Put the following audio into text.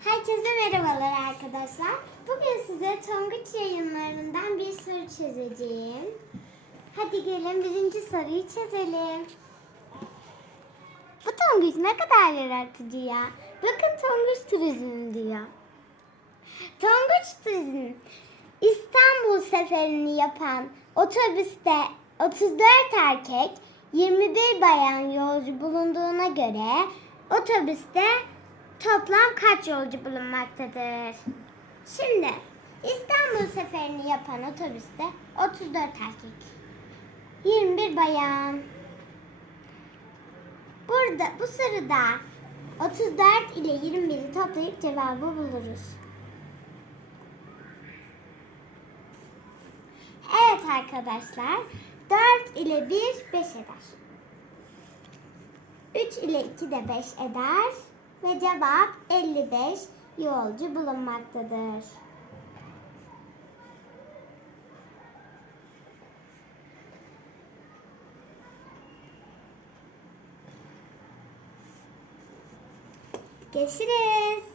Herkese merhabalar arkadaşlar. Bugün size Tonguç yayınlarından bir soru çözeceğim. Hadi gelin birinci soruyu çözelim. Bu Tonguç ne kadar yaratıcı ya. Bakın Tonguç turizm diyor. Tonguç turizm İstanbul seferini yapan otobüste 34 erkek 21 bayan yolcu bulunduğuna göre otobüste toplam kaç yolcu bulunmaktadır? Şimdi İstanbul seferini yapan otobüste 34 erkek 21 bayan Burada bu soruda 34 ile 21'i toplayıp cevabı buluruz. Evet arkadaşlar. 4 ile 1 5 eder. 3 ile 2 de 5 eder. Ve cevap 55 yolcu bulunmaktadır. Görüşürüz.